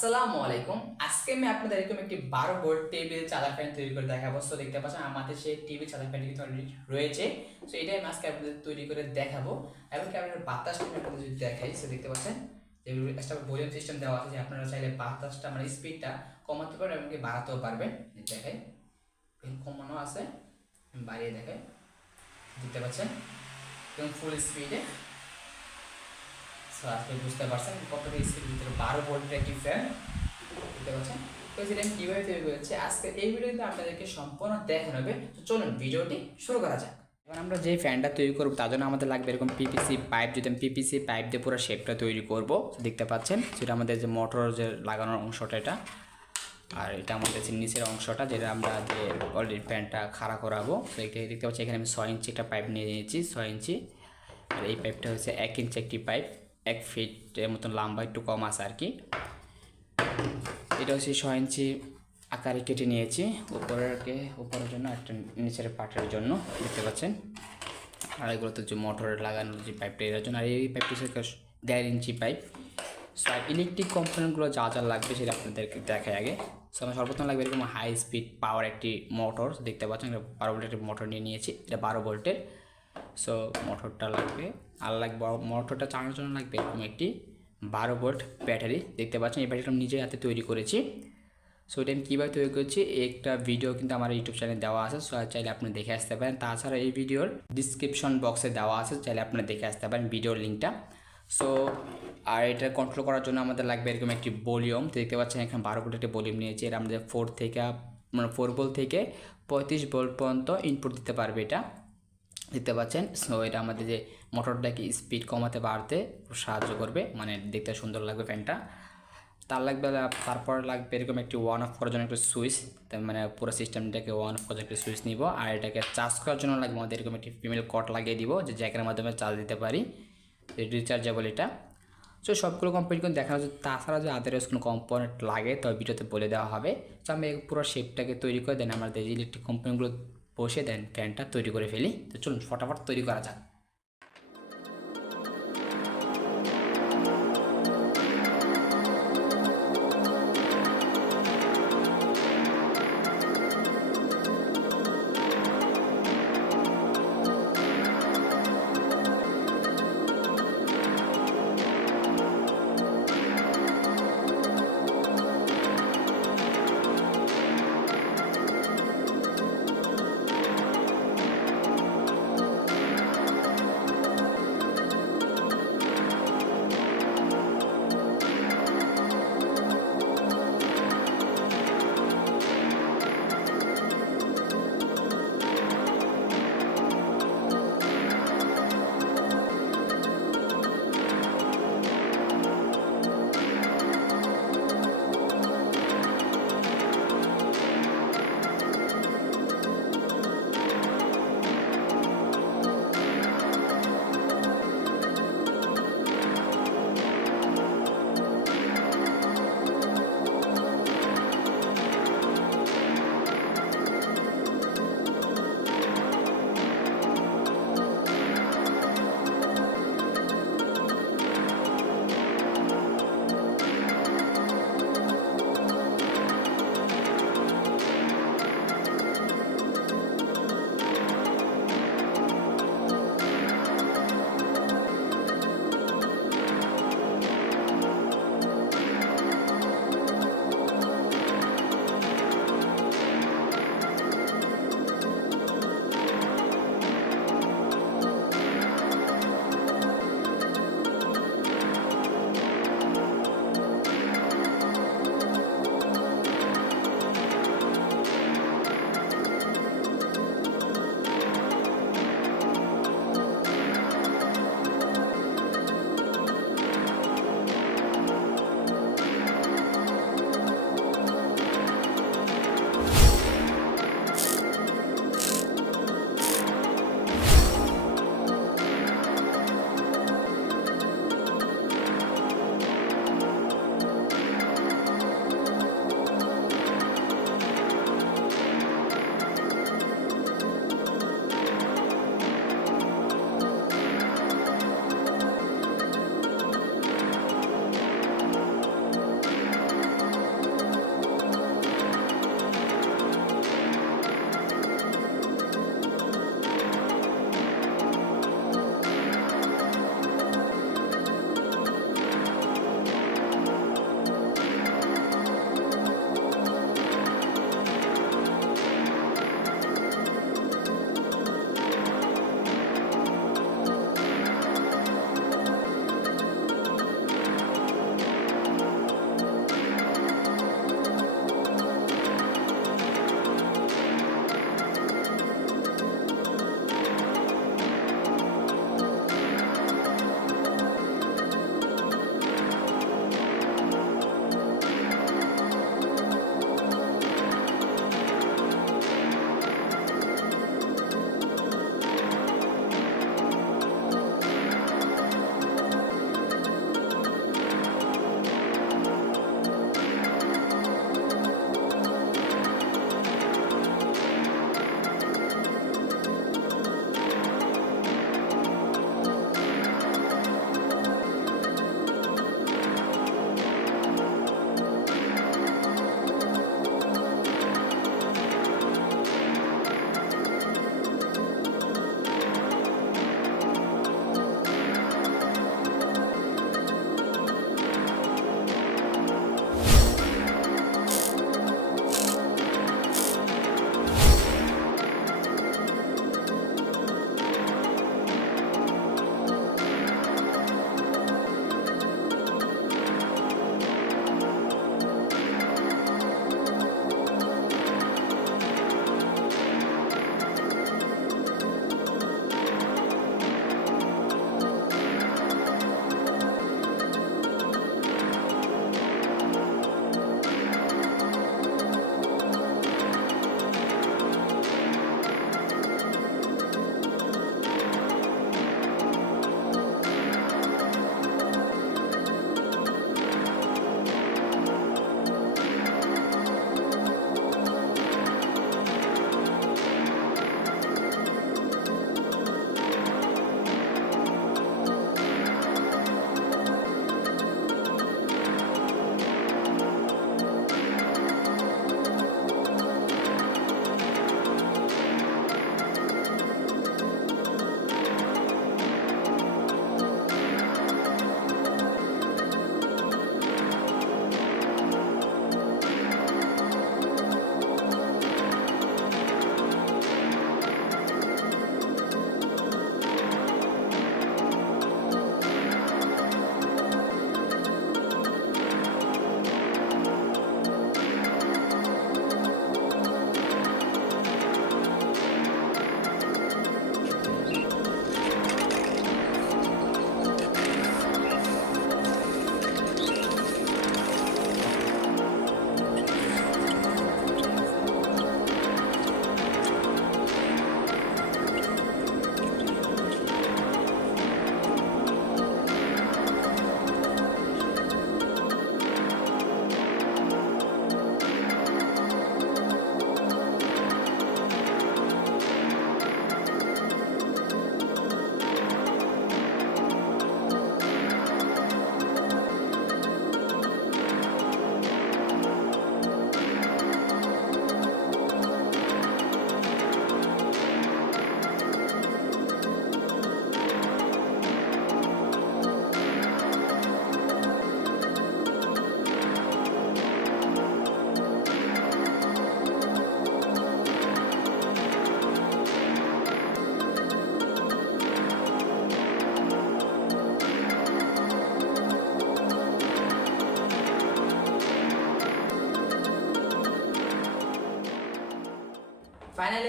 আসসালামু আলাইকুম। আজকে আমি আপনাদেরকে একটি 12 ভোল্ট টেবিল চার্জার ফ্যান তৈরি করে দেখাবো। সো দেখতে পাচ্ছেন আমাদের সেই টেবিল চার্জার ফ্যানটি কিন্তু অলরেডি রয়েছে। সো এটাই আমি আজকে আপনাদের তৈরি করে দেখাবো এবং কি আপনাদের বাতাসটা আমি আপনাদের যদি দেখাই, সো দেখতে পাচ্ছেন যে একটা ভলিউম সিস্টেম দেওয়া আছে যে আপনারা চাইলে বাতাসটা মানে স্পিডটা কমাতে পারবেন এবং কি বাড়াতেও পারবেন। দেখাই কমানো আছে, বাড়িয়ে দেখাই, দেখতে পাচ্ছেন এবং ফুল স্পিডে। সো আজকে বুঝতে পারছেন কতটা স্পিড ভিতরে 12 ভোল্টের একটি ফ্যান দেখতে পাচ্ছেন। তো সেটা আমি কীভাবে তৈরি করেছি আজকে এই ভিডিওতে আপনাদেরকে সম্পূর্ণ দেখানো হবে। তো চলুন ভিডিওটি শুরু করা যাক। এবার আমরা যে ফ্যানটা তৈরি করবো তার জন্য আমাদের লাগবে এরকম পিপিসি পাইপ। যদি আমি পিপিসি পাইপ দিয়ে পুরো শেপটা তৈরি করবো, দেখতে পাচ্ছেন সেটা আমাদের যে মোটর যে লাগানোর অংশটা এটা, আর এটা আমাদের যে নিচের অংশটা যেটা আমরা যে অলরেডি ফ্যানটা খাড়া করাবো। তো দেখতে পাচ্ছি এখানে আমি 6 ইঞ্চি একটা পাইপ নিয়ে নিয়েছি, 6 ইঞ্চি। আর এই পাইপটা হচ্ছে 1 ইঞ্চি একটি পাইপ, 1 ফিটের মতন লম্বা, একটু কম আছে আর কি। এটা হচ্ছে 6 ইঞ্চি আকারে কেটে নিয়েছি উপরের জন্য একটা নিচের পার্টের জন্য, দেখতে পাচ্ছেন। আর এগুলো তো যে মোটরে লাগানোর যে পাইপটা এর জন্য, আর এই পাইপটি হচ্ছে 1.5 ইঞ্চি পাইপ। সো আর ইলেকট্রিক কম্পোনেন্টগুলো যা যা লাগবে সেটা আপনাদেরকে দেখাই আগে। সো আমার সর্বপ্রথম লাগবে এরকম হাই স্পিড পাওয়ার একটি মোটর, দেখতে পাচ্ছেন 12 ভোল্টের একটি মোটর নিয়ে নিয়েছি, এটা 12 ভোল্টের। সো মোটরটা লাগবে, আর লাগবে মোটরটা চালানোর জন্য লাগবে এরকম একটি 12 ভোল্ট ব্যাটারি, দেখতে পাচ্ছেন। এই ব্যাটারিটা আমি নিজের হাতে তৈরি করেছি। সো এটা আমি কীভাবে তৈরি করেছি একটা ভিডিও কিন্তু আমার ইউটিউব চ্যানেলে দেওয়া আছে, সো চাইলে আপনি দেখে আসতে পারেন। তাছাড়া এই ভিডিওর ডিসক্রিপশন বক্সে দেওয়া আছে, চাইলে আপনি দেখে আসতে পারেন ভিডিওর লিঙ্কটা। সো আর এটা কন্ট্রোল করার জন্য আমাদের লাগবে এরকম একটি ভলিউম, দেখতে পাচ্ছেন এখানে 12 ভোল্ট একটি ভলিউম নিয়েছি। এটা আমাদের 4 ভোল্ট থেকে 35 ভোল্ট পর্যন্ত ইনপুট দিতে পারবে এটা, দেখতে পাচ্ছেন। সো এটা আমাদের যে মোটরটাকে স্পিড কমাতে বাড়তে সাহায্য করবে, মানে দেখতে সুন্দর লাগবে ফ্যানটা। তারপর লাগবে এরকম একটি অন অফ করার জন্য একটা সুইচ, মানে পুরো সিস্টেমটাকে অন অফ করার একটা সুইচ নিব। আর এটাকে চার্জ করার জন্য লাগবে আমাদের এরকম একটি ফিমেল কট লাগিয়ে দিব, যে জ্যাকের মাধ্যমে চার্জ দিতে পারি, রিচার্জেবল এটা। সো সবগুলো কম্পোনেন্ট কিন্তু দেখানো যায়। তাছাড়া যে আদারস কোনো কম্পোনেন্ট লাগে তবে ভিডিওতে বলে দেওয়া হবে। সো আমি পুরো শেপটাকে তৈরি করে দেন আমাদের ইলেকট্রিক কম্পোনেন্টগুলো বসে দেন ফ্যানটা তৈরি করে ফেলি। তো চলুন ফটাফট তৈরি করা যাক।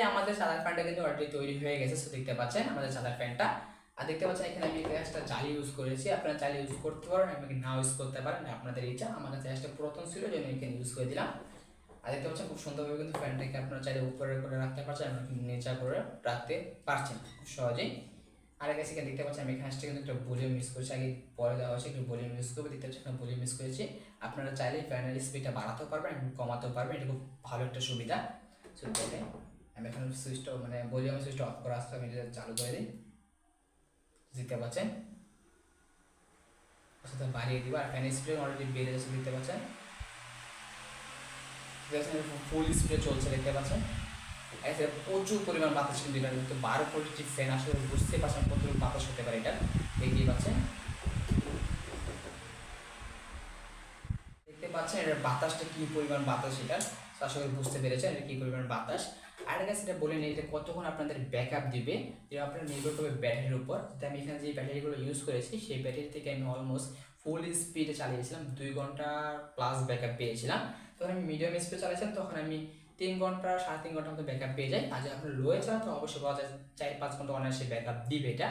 ফাইনালি আমাদের চাদর ফ্যানটা কিন্তু অলরেডি তৈরি হয়ে গেছে। সো দেখতে পাচ্ছেন আমাদের চাদর ফ্যানটা। আর দেখতে পাচ্ছেন এখানে আমি একটা জালি ইউজ করেছি, আপনারা চাইলে ইউজ করতে পারেন, আমাকে নাও ইউজ করতে পারেন, আপনাদের ইচ্ছা। আমার কাছে একটা পুরাতন ছিল জন্য এখানে ইউজ করে দিলাম। আর দেখতে পাচ্ছেন খুব সুন্দরভাবে কিন্তু ফ্যানটাকে আপনারা চাইলে উপরে করে রাখতে পারছেন, আপনারা কিন্তু নিচে করে রাখতে পারছেন খুব সহজেই। আর কাছে এখানে দেখতে পাচ্ছেন আমি এখানে কিন্তু একটা ভলিউম ইউজ করেছি, আগে পরে দেওয়া হয়েছে একটু ভলিউম ইউজ করবো। দেখতে পাচ্ছেন ভলিউম ইউজ করেছি, আপনারা চাইলে ফ্যানের স্পিডটা বাড়াতেও পারবেন এবং কমাতেও পারবেন, এটা খুব ভালো একটা সুবিধা। সো দেখেন আমি এখন সুইচটা মানে ভলিউমের সুইচটা অফ করা আসলে আমি এটা চালু করে দিই, দেখতে পাচ্ছেন সেটা বাড়িয়ে দিব। আর ফ্যানের স্পিড অলরেডি বেড়ে যাচ্ছে, দেখতে পাচ্ছেন ফুল স্পিডে চলছে, দেখতে পাচ্ছেন। এতে প্রচুর পরিমাণ বাতাস কিন্তু এটা কিন্তু 12 ভোল্টের ফ্যান, আসলে বুঝতে পারছেন কতটুকু বাতাস হতে পারে এটা, দেখতেই পাচ্ছেন। দেখতে পাচ্ছেন এটার বাতাসটা কি পরিমাণ বাতাস, এটা আসলে বুঝতে পেরেছেন এটা কি পরিমাণ বাতাস। আর কাছে এটা বলে নেই যে কতক্ষণ আপনাদের ব্যাকআপ দিবে, যেটা আপনার নির্ভর করবে ব্যাটারির উপর। তো আমি এখানে যে ব্যাটারিগুলো ইউজ করেছি সেই ব্যাটারি থেকে আমি অলমোস্ট ফুল স্পিডে চালিয়েছিলাম, 2 ঘন্টা প্লাস ব্যাকআপ পেয়েছিলাম। তখন আমি মিডিয়াম স্পিডে চালিয়েছিলাম, তখন আমি 3 ঘন্টা 3.5 ঘন্টার মতো ব্যাকআপ পেয়ে যাই। আর যদি আপনার লোয়ে চান তো অবশ্যই বলা যায় 4-5 ঘন্টা অনায়াসে ব্যাকআপ দিবে এটা।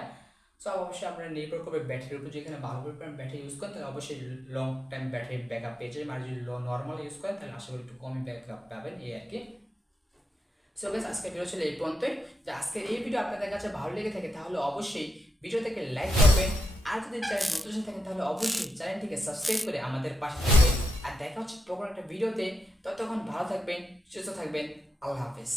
সো অবশ্যই আপনারা নির্ভর করবে ব্যাটারির উপর, যেখানে ভালো পরিমাণ ব্যাটারি ইউজ করেন তাহলে অবশ্যই লং টাইম ব্যাটারি ব্যাকআপ পেয়ে যাবেন, আর যদি নর্মাল ইউজ করেন তাহলে আশা করি একটু কমই ব্যাকআপ পাবেন, এই আর কি। সো গাইস আজকের ভিডিও ছিল এই পর্যন্তই। যে আজকের এই ভিডিও আপনাদের কাছে ভালো লেগে থাকে তাহলে অবশ্যই ভিডিও থেকে লাইক করবেন, আর যদি চ্যানেল নতুন থাকেন তাহলে অবশ্যই চ্যানেলটিকে সাবস্ক্রাইব করে আমাদের পাশে থাকবেন। আর দেখা হচ্ছে পরে একটা ভিডিওতে, ততক্ষণ ভালো থাকবেন, সুস্থ থাকবেন, আল্লাহ হাফেজ।